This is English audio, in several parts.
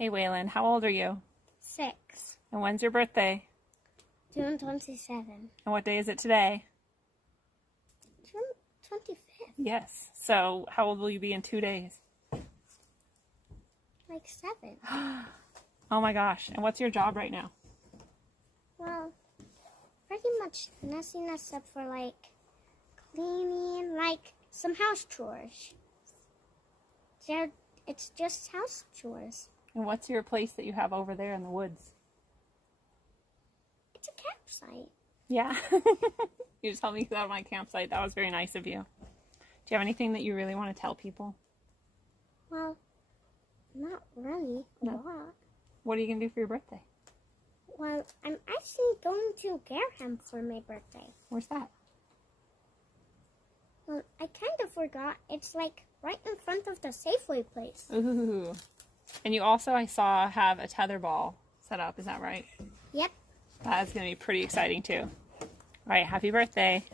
Hey Waylon, how old are you? 6. And when's your birthday? June 27. And what day is it today? June 25th. Yes. So how old will you be in 2 days? Like 7. Oh my gosh. And what's your job right now? Well, pretty much nothing except for like cleaning, like some house chores. It's just house chores. And what's your place that you have over there in the woods? It's a campsite. Yeah. You just helped me out of my campsite. That was very nice of you. Do you have anything that you really want to tell people? Well, not really a lot. What are you going to do for your birthday? Well, I'm actually going to Gareham for my birthday. Where's that? Well, I kind of forgot. It's like right in front of the Safeway place. Ooh. And you also, I saw, have a tetherball set up. Is that right? Yep. That is going to be pretty exciting too. All right, happy birthday.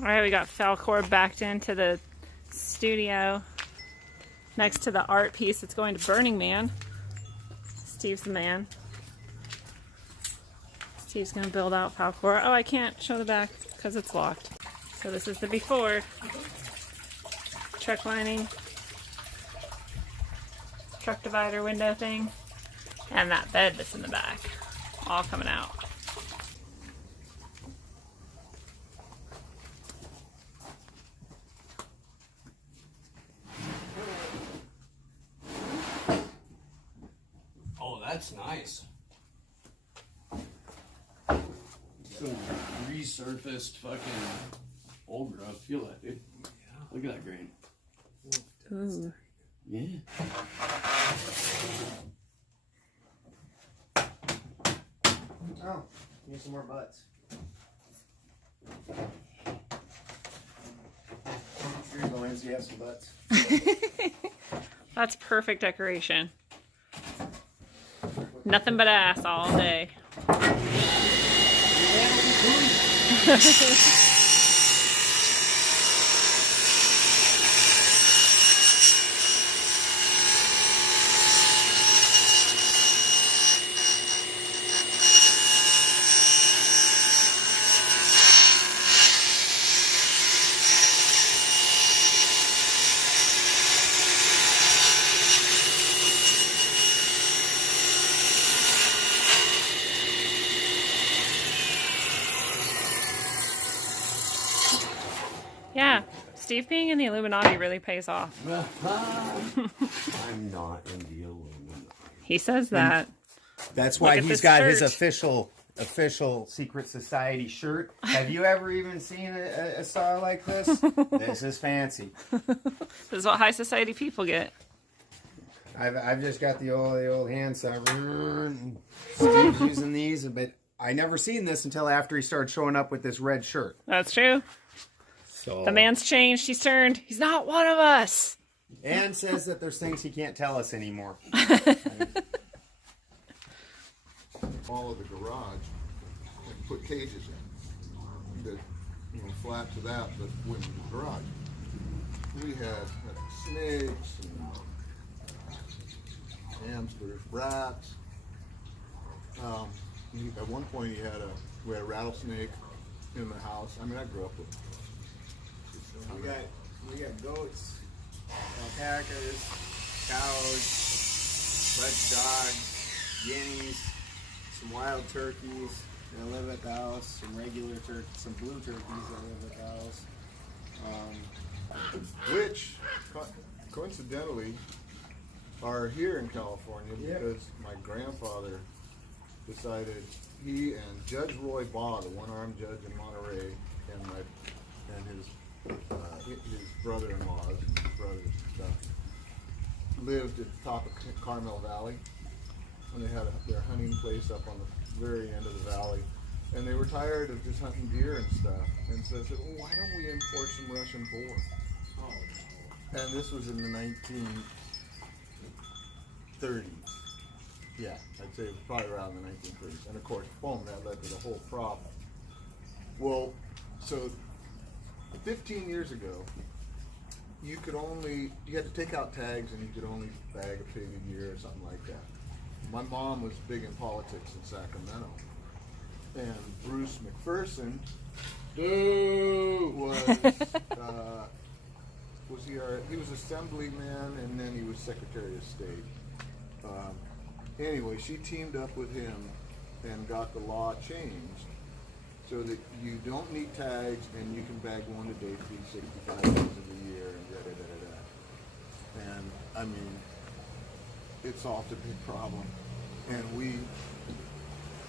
All right, we got Falcor backed into the studio next to the art piece that's going to Burning Man. Steve's the man. Steve's going to build out Falcor. Oh, I can't show the back because it's locked. So this is the before. Truck lining. Truck divider window thing. And that bed that's in the back. All coming out. Oh, that's nice. Some resurfaced fucking old growth. Feel that, dude. Yeah. Look at that grain. Ooh. Yeah. Oh, need some more butts. Here you go, Lindsay. Have some butts. That's perfect decoration. Nothing but ass all day. Yeah, Steve being in the Illuminati really pays off. I'm not in the Illuminati. He says that. That's why Look at he's this got his shirt. official secret society shirt. Have you ever even seen a style like this? This is fancy. This is what high society people get. I've just got the old hand sign. Steve's using these, but I never seen this until after he started showing up with this red shirt. That's true. So The man's changed. He's turned. He's not one of us. and says that there's things he can't tell us anymore. All of the garage and put cages in that, you know, flat to that, but went in the garage. We had snakes and hamsters, rats. At one point, we had a rattlesnake in the house. I mean, I grew up with. We got goats, alpacas, cows, bunch dogs, guineas, some wild turkeys that live at the house, some regular turkeys, some blue turkeys that live at the house. Which, coincidentally, are here in California because my grandfather decided he and Judge Roy Baugh, the one-armed judge in Monterey, and his brother-in-laws, brothers and stuff, lived at the top of Carmel Valley, and they had their hunting place up on the very end of the valley, and they were tired of just hunting deer and stuff, and so they said, well, why don't we import some Russian boar? Oh, no. And this was in the 1930s. Yeah, I'd say it was probably around the 1930s. And of course, boom, that led to the whole problem. Well, so 15 years ago, you had to take out tags and you could only bag a pig a year or something like that. My mom was big in politics in Sacramento. And Bruce McPherson he was assemblyman and then he was Secretary of State. Anyway, she teamed up with him and got the law changed so that you don't need tags and you can bag one a day 365 days of the year and da-da-da-da-da. And I mean, it solved a big problem. And we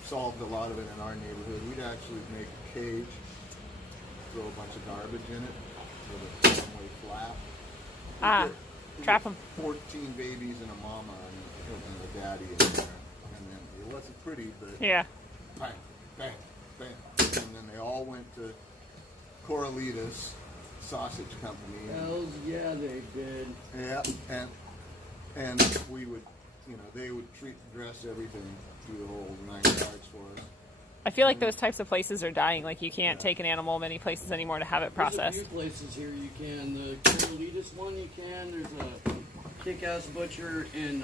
solved a lot of it in our neighborhood. We'd actually make a cage, throw a bunch of garbage in it with a one-way flap. Trap them. 14 babies and a mama and a daddy in there. And then it wasn't pretty, but Yeah. bang, bang, bang. And then they all went to Corralitos Sausage Company. Hells yeah, they did. Yeah, and we would, they would dress everything through the whole 9 yards for us. I feel like those types of places are dying. Like you can't take an animal many places anymore to have it processed. There's a few places here you can. The Carolitas one you can. There's a kick-ass butcher in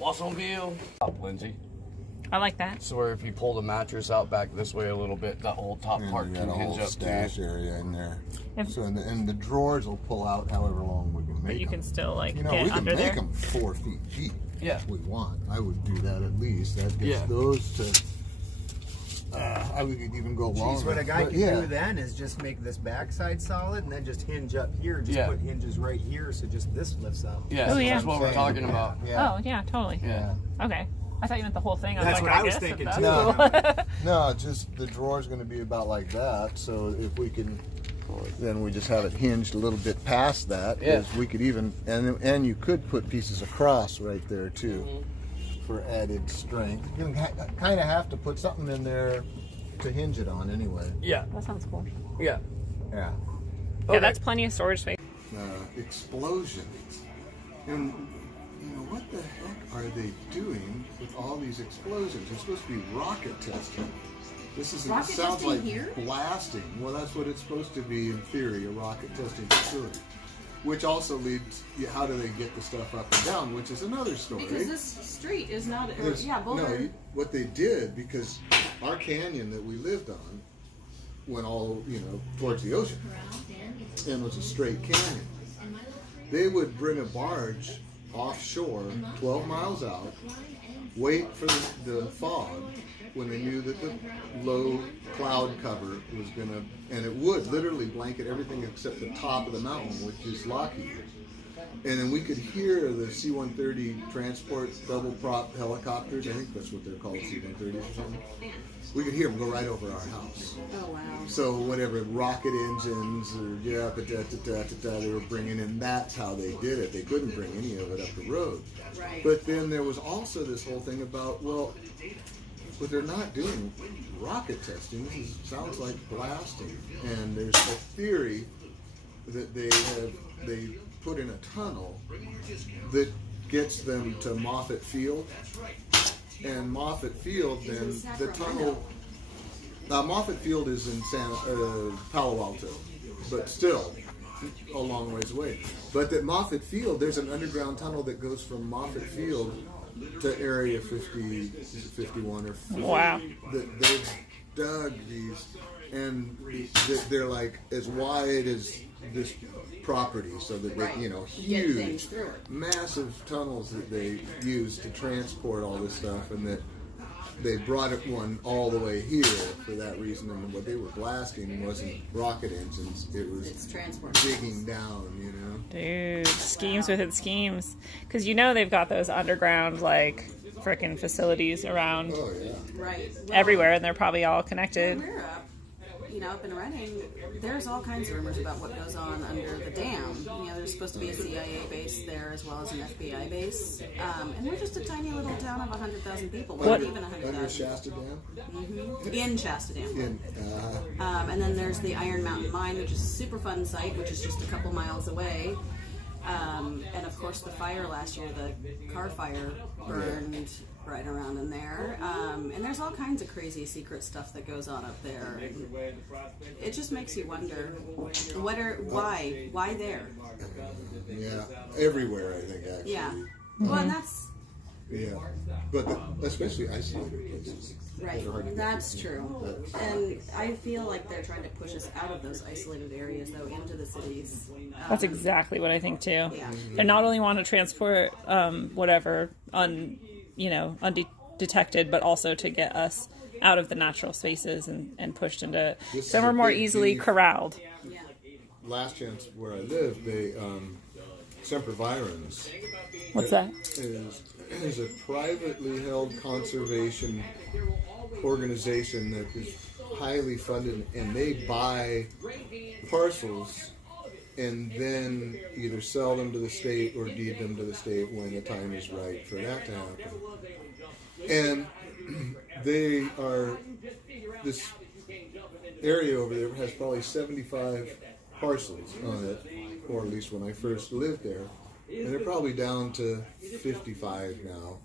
Wassonville. Top, Lindsay. I like that. So where if you pull the mattress out back this way a little bit, that whole top part And can got a hinge whole up stash too. area in there. If- So and the drawers will pull out however long we can make But you them. can still like we get can under make there. them 4 feet deep. Yeah. If we want. I would do that at least. That gets Yeah. those to. I would even go longer. Geez, what a guy But can yeah. do then is just make this backside solid and then just hinge up here. Just Yeah. put hinges right here so just this lifts up. Yeah, Oh, yeah. that's what we're talking about. Yeah. Oh yeah, totally. Yeah. Okay. I thought you meant the whole thing. I was That's like, what I was guess thinking, that's too. cool. No, just the drawer's going to be about like that. So if we can, then we just have it hinged a little bit past that. Yeah. 'Cause we could even, and you could put pieces across right there too, for added strength. You kind of have to put something in there to hinge it on anyway. Yeah. That sounds cool. Yeah. Yeah. Yeah, that's plenty of storage space. Explosions. And what the heck are they doing with all these explosions? They're supposed to be rocket testing. This is Rocket sounds testing like here? blasting. Well, that's what it's supposed to be in theory, a rocket testing facility. Which also leads, how do they get the stuff up and down? Which is another story. Because this street is not, or, There's- yeah, both no, are. what they did, because our canyon that we lived on went all, towards the ocean and was a straight canyon. They would bring a barge offshore 12 miles out, wait for the fog when they knew that the low cloud cover was going to, and it would literally blanket everything except the top of the mountain, which is Lockheed. And then we could hear the C-130 transport double prop helicopters. I think that's what they're called, C-130s or something. We could hear them go right over our house. Oh, wow. So whatever rocket engines or they were bringing in, that's how they did it. They couldn't bring any of it up the road. Right. But then there was also this whole thing about, but they're not doing rocket testing. This sounds like blasting. And there's a theory that they put in a tunnel that gets them to Moffett Field. And Moffett Field, then the tunnel. Moffett Field is in Palo Alto, but still a long ways away. But at Moffett Field, there's an underground tunnel that goes from Moffett Field to Area 50, 51 or 50. Wow. They've dug these, and they're like as wide as this property, so that they, Get huge, things through it. massive tunnels that they use to transport all this stuff, and that they brought one all the way here for that reason. And what they were blasting wasn't rocket engines; it was It's transport. digging down. Dude, schemes within schemes. Because they've got those underground, like, frickin' facilities around Oh yeah. Right. Well, everywhere, and they're probably all When connected. we're up and running, there's all kinds of rumors about what goes on under the dam. There's supposed to be a CIA base there as well as an FBI base. And we're just a tiny little town of 100,000 people. We're not even Under 100,000. Shasta Dam. In Shasta Dam. In And then there's the Iron Mountain Mine, which is a super fun site, which is just a couple miles away. And of course, the fire last year, the car fire burned right around in there. And there's all kinds of crazy secret stuff that goes on up there. And it just makes you wonder, why there? Yeah, everywhere, I think, actually. Yeah. Well, and that's Yeah, but especially isolated places. right. That's true. And I feel like they're trying to push us out of those isolated areas, though, into the cities. That's exactly what I think too. Yeah. They not only want to transport whatever undetected, but also to get us out of the natural spaces and pushed into somewhere more easily corralled. Yeah. Last chance where I live, they Sempervirens. What's that? Is a privately held conservation organization that is highly funded, and they buy parcels and then either sell them to the state or deed them to the state when the time is right for that to happen. And they are, this area over there has probably 75 parcels on it, or at least when I first lived there. And they're probably down to 55 now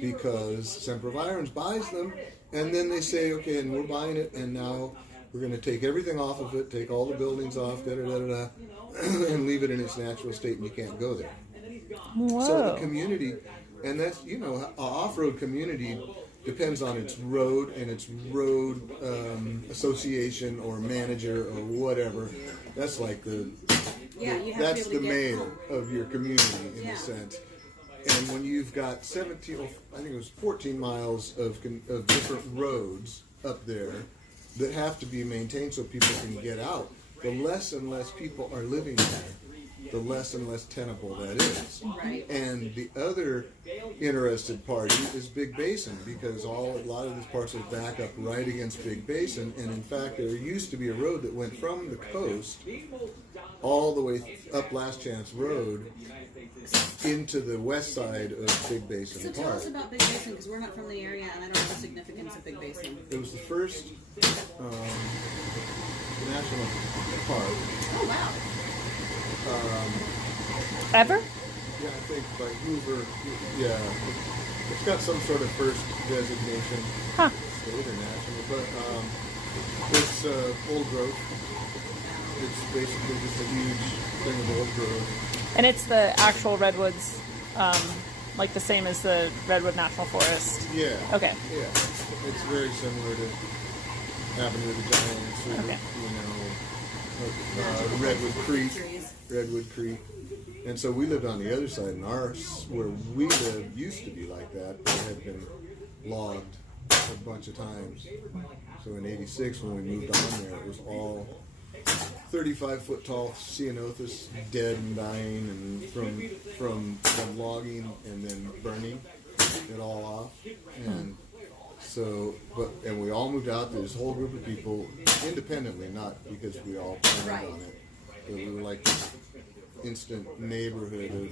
because Sempervirens buys them, and then they say, okay, and we're buying it, and now we're going to take everything off of it, take all the buildings off, and leave it in its natural state, and you can't go there. Whoa. So the community, and that's, an off-road community depends on its road and its road association or manager or whatever. That's like that's the mayor of your community in a sense. And when you've got 14 miles of different roads up there that have to be maintained so people can get out, the less and less people are living there, the less and less tenable that is. Right. And the other interested party is Big Basin, because a lot of these parcels back up right against Big Basin, and in fact there used to be a road that went from the coast all the way up Last Chance Road into the west side of Big Basin So tell Park. us about Big Basin, because we're not from the area and I don't know the significance of Big Basin. It was the first national park. Oh, wow. Ever? Yeah, I think by Hoover. Yeah, it's got some sort of first designation, state or national, but it's old growth. It's basically just a huge thing of old growth. And it's the actual redwoods, like the same as the Redwood National Forest. Yeah. Okay. Yeah, it's very similar to Avenue of the Giants, or Okay. Redwood Creek. And so we lived on the other side, and where we lived used to be like that, but it had been logged a bunch of times. So in '86, when we moved on there, it was all 35-foot tall ceanothus, dead and dying, and from logging and then burning it all off. And so, and we all moved out there, this whole group of people, independently, not because we all planned on it. But we were like this instant neighborhood of,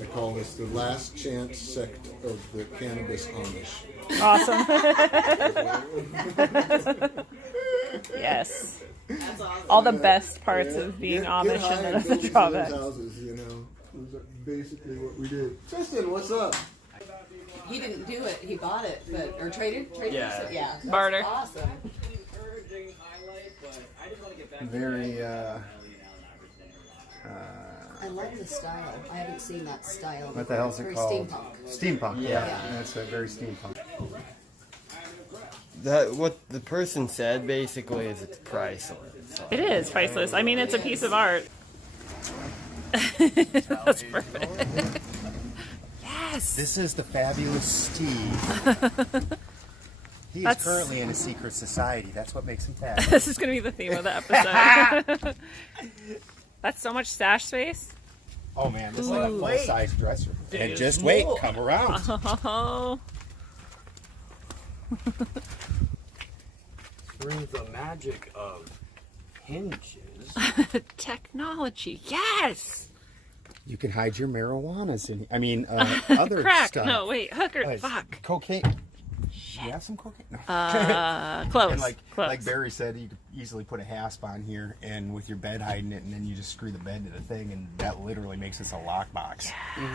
I call this the last chance sect of the cannabis Amish. Awesome. Yes. That's awesome. All the best parts of being Amish high and and the build each drawbacks. other's houses, was basically what we did. Tristan, what's up? He didn't do it. He bought it, or traded. Yeah. Yeah. That's Barter. Awesome. Very, I like the style. I haven't seen that style. what the hell's it Very called? Steampunk. Steampunk, yeah. That's a very steampunk. What the person said basically is it's priceless. It is priceless. I mean, it's a piece of art. That's perfect. Yes. This is the fabulous Steve. He is That's- currently in a secret society. That's what makes him fabulous. This is going to be the theme of the episode. That's so much stash space. Oh man, this is like a full-size dresser. And just wait, come around. Oh. Through the magic of hinges. Technology. Yes. You can hide your marijuanas in. I mean, other Crack. stuff. No, wait. Hooker. Uh, Fuck. Cocaine. you have some cocaine? No. Close. And close. like Barry said, you could easily put a hasp on here and with your bed hiding it, and then you just screw the bed to the thing, and that literally makes this a lockbox.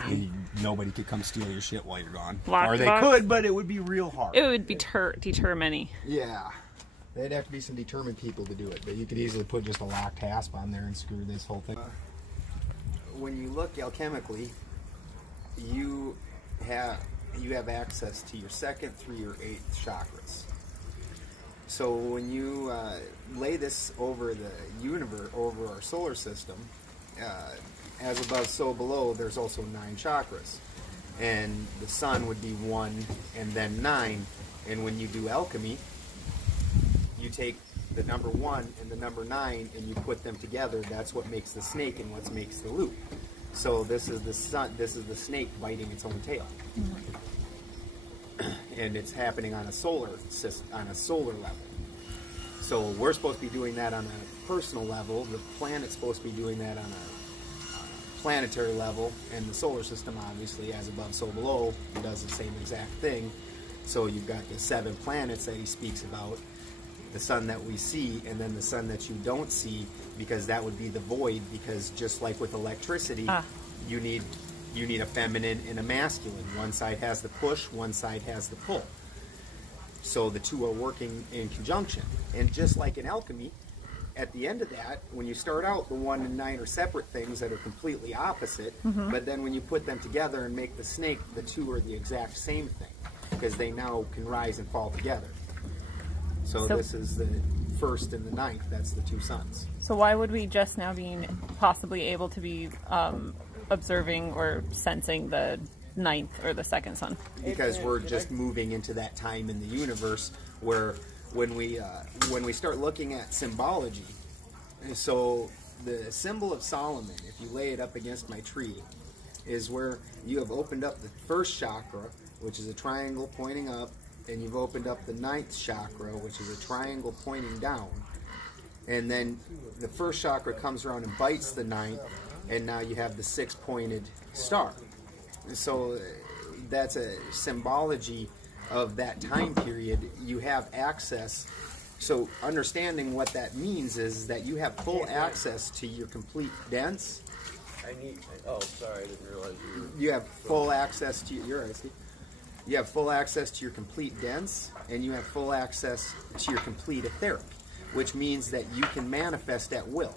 And nobody could come steal your shit while you're gone. Or they could, but it would be real hard. It would deter many. Yeah. They'd have to be some determined people to do it, but you could easily put just a locked hasp on there and screw this whole thing. When you look alchemically, you have access to your second, 3, or 8th chakras. So when you lay this over the universe, over our solar system, as above, so below, there's also 9 chakras. And the sun would be 1 and then 9. And when you do alchemy, you take the number 1 and the number 9 and you put them together. That's what makes the snake and what makes the loop. So this is the sun. This is the snake biting its own tail, and it's happening on a solar level. So we're supposed to be doing that on a personal level. The planet's supposed to be doing that on a planetary level, and the solar system, obviously, as above, so below, does the same exact thing. So you've got the 7 planets that he speaks about. The sun that we see, and then the sun that you don't see, because that would be the void. Because just like with electricity, you need a feminine and a masculine. One side has the push, one side has the pull. So the two are working in conjunction. And just like in alchemy, at the end of that, when you start out, the 1 and 9 are separate things that are completely opposite. But then when you put them together and make the snake, the 2 are the exact same thing, because they now can rise and fall together. So this is the 1st and the 9th. That's the 2 suns. So why would we just now be possibly able to be observing or sensing the 9th or the 2nd sun? Because we're just moving into that time in the universe where when we start looking at symbology, so the symbol of Solomon, if you lay it up against my tree, is where you have opened up the 1st chakra, which is a triangle pointing up, and you've opened up the 9th chakra, which is a triangle pointing down. And then the 1st chakra comes around and bites the 9th, and now you have the 6-pointed star. So that's a symbology of that time period. You have access. So understanding what that means is that you have full access to your complete dents. Sorry, I didn't realize you have full access to You have full access to your complete dense, and you have full access to your complete etheric, which means that you can manifest at will.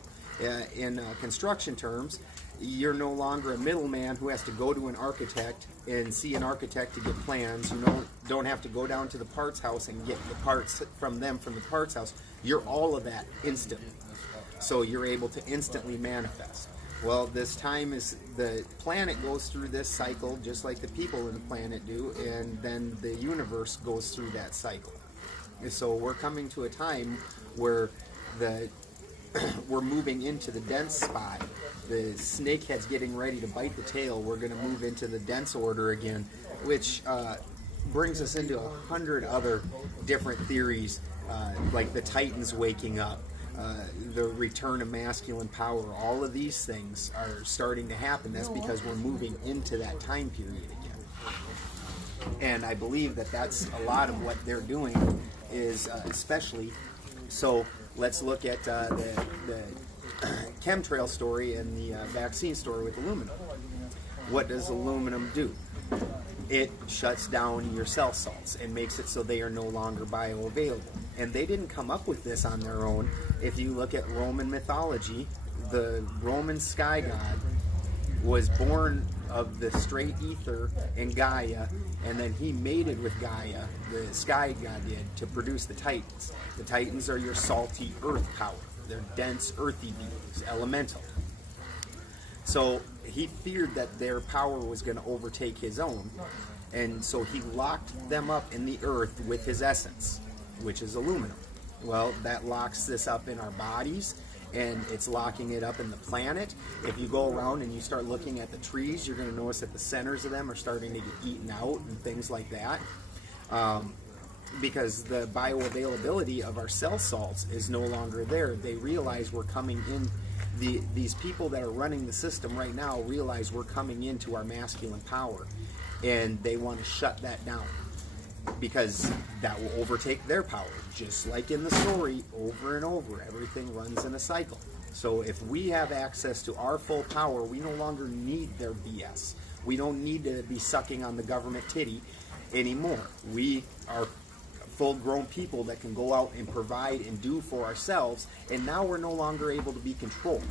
In construction terms, you're no longer a middleman who has to go to an architect and see an architect to get plans. You don't have to go down to the parts house and get the parts from them from the parts house. You're all of that instantly. So you're able to instantly manifest. Well, this time is the planet goes through this cycle just like the people in the planet do, and then the universe goes through that cycle. And so we're coming to a time where we're moving into the dense spot. The snakehead's getting ready to bite the tail. We're going to move into the dense order again, which brings us into 100 other different theories, like the Titans waking up. The return of masculine power, all of these things are starting to happen. That's because we're moving into that time period again. And I believe that that's a lot of what they're doing is especially. So let's look at the chemtrail story and the vaccine story with aluminum. What does aluminum do? It shuts down your cell salts and makes it so they are no longer bioavailable. And they didn't come up with this on their own. If you look at Roman mythology, the Roman sky god was born of the straight ether and Gaia, and then he mated with Gaia, the sky god did, to produce the Titans. The Titans are your salty earth power. They're dense, earthy beings, elemental. So he feared that their power was going to overtake his own, and so he locked them up in the earth with his essence, which is aluminum. Well, that locks this up in our bodies, and it's locking it up in the planet. If you go around and you start looking at the trees, you're going to notice that the centers of them are starting to get eaten out and things like that. Because the bioavailability of our cell salts is no longer there. They realize we're coming in. These people that are running the system right now realize we're coming into our masculine power, and they want to shut that down. because that will overtake their power. Just like in the story, over and over, everything runs in a cycle. So if we have access to our full power, we no longer need their BS. We don't need to be sucking on the government titty anymore. We are full-grown people that can go out and provide and do for ourselves, and now we're no longer able to be controlled.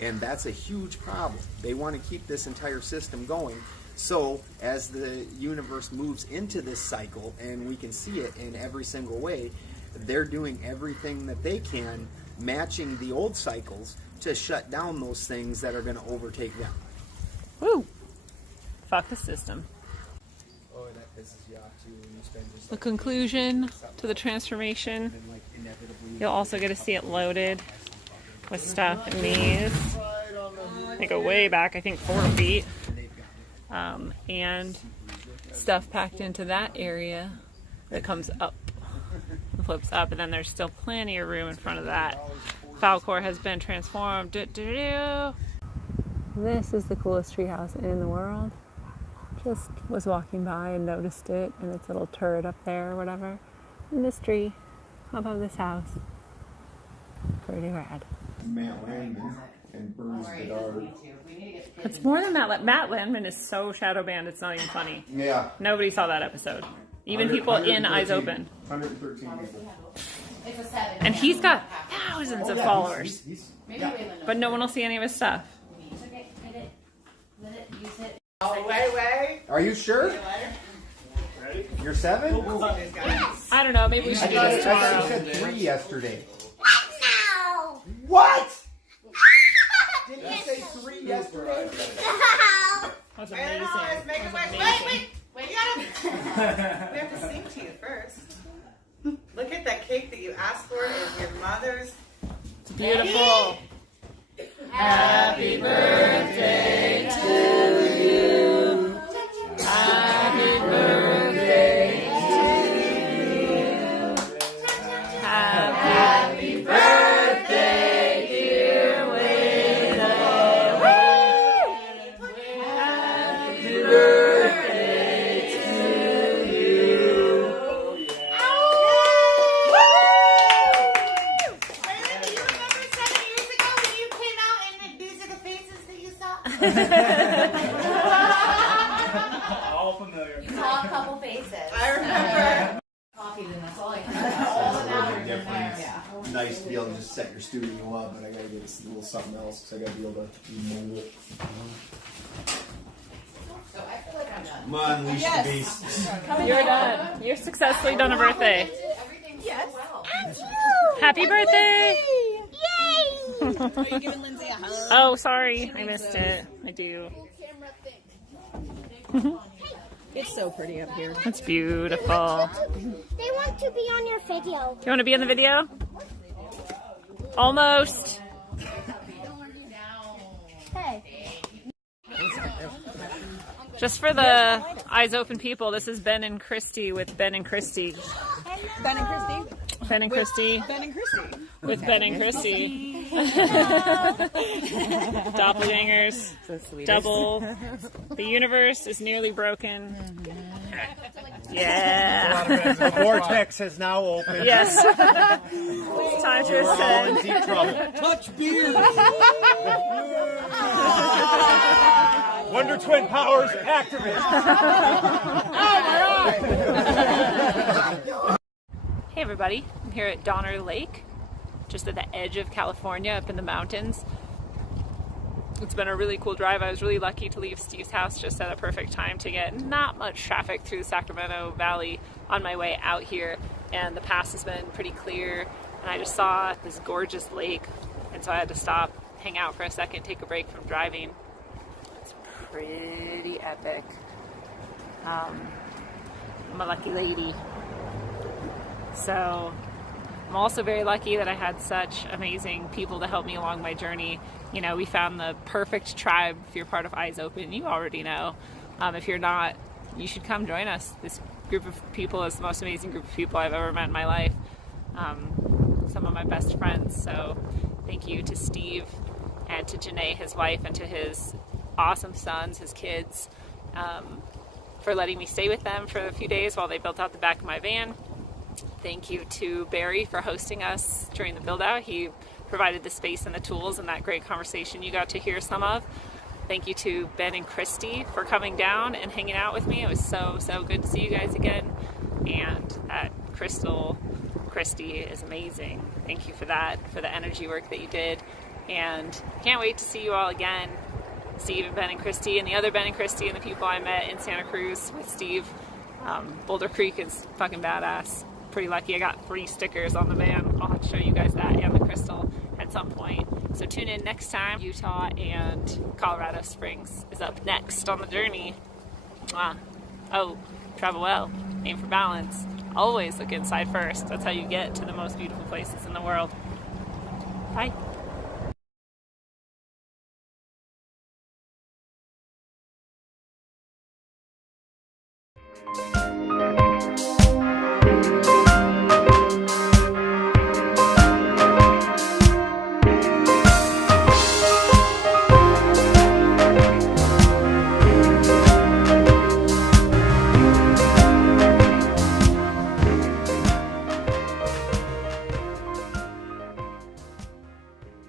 And that's a huge problem. They want to keep this entire system going. So as the universe moves into this cycle, and we can see it in every single way, they're doing everything that they can, matching the old cycles to shut down those things that are going to overtake them. Woo! Fuck the system. Oh, that pisses you off too when you spend just The conclusion to the transformation. You'll also get to see it loaded with stuff in these. They go way back, I think 4 feet. And stuff packed into that area that comes up, flips up, and then there's still plenty of room in front of that. Falcor has been transformed. This is the coolest treehouse in the world. Just was walking by and noticed it, and its little turret up there or whatever. And this tree above this house. Pretty rad. Matt Landman and Bruce Bedard. It's more than Matt. Matt Landman is so shadow banned, it's not even funny. Yeah. Nobody saw that episode. Even people in Eyes Open. 113 people. And he's got thousands of followers. But no one will see any of his stuff. Oh, wait. Are you sure? Ready? You're 7? I don't know, maybe we should do this I tomorrow. thought you said 3 yesterday. No! What? Did you say 3 yesterday? That's Wait, amazing. let's make it That's wait. We have to sing to you first. Look at that cake that you asked for is your mother's. It's beautiful. Happy birthday to you. Happy birthday to you. Happy birthday, dear Wade. Happy birthday to you. Brandon, do you remember 7 years ago when you came out and these are the faces that you saw? All familiar. You saw a couple faces. I remember. Coffee, then that's all I can do. Yeah. Nice to be able to just set your studio up, but I gotta get a little something else because I gotta be able to mold it. So I feel like I'm done. Come on, unleash the beast. You're done. You've successfully done a birthday. Everything's so well. Happy birthday! Yay! Are you giving Lindsay a hug? Oh, sorry. I missed it. I do. It's so pretty up here. It's beautiful. They want to be on your video. You want to be in the video? Almost. Hey. Just for the Eyes Open people, this is Ben and Christy with Ben and Christy. Ben and Christy. Ben and Christy Ben and Christy. with Ben and Christy. Doppelgangers. Double. The universe is nearly broken. Yeah. The vortex has now opened. Yes. It's time to ascend. Deep trouble. Touch beer! Wonder Twin powers activate. Hey everybody, I'm here at Donner Lake, just at the edge of California, up in the mountains. It's been a really cool drive. I was really lucky to leave Steve's house just at a perfect time to get not much traffic through the Sacramento Valley on my way out here, and the pass has been pretty clear, and I just saw this gorgeous lake, and so I had to stop, hang out for a second, take a break from driving. It's pretty epic. I'm a lucky lady. So I'm also very lucky that I had such amazing people to help me along my journey. You know, we found the perfect tribe. If you're part of Eyes Open, you already know. If you're not, you should come join us. This group of people is the most amazing group of people I've ever met in my life. Some of my best friends. So thank you to Steve and to Janae, his wife, and to his awesome sons, his kids. for letting me stay with them for a few days while they built out the back of my van. Thank you to Barry for hosting us during the build out. He provided the space and the tools and that great conversation you got to hear some of. Thank you to Ben and Christy for coming down and hanging out with me. It was so good to see you guys again. And that Christy is amazing. Thank you for that, for the energy work that you did. And can't wait to see you all again. Steve and Ben and Christy and the other Ben and Christy and the people I met in Santa Cruz with Steve. Boulder Creek is fucking badass. Pretty lucky I got 3 stickers on the van. I'll have to show you guys that and the crystal at some point. So tune in next time. Utah and Colorado Springs is up next on the journey. Oh, travel well, aim for balance. Always look inside first. That's how you get to the most beautiful places in the world. Bye.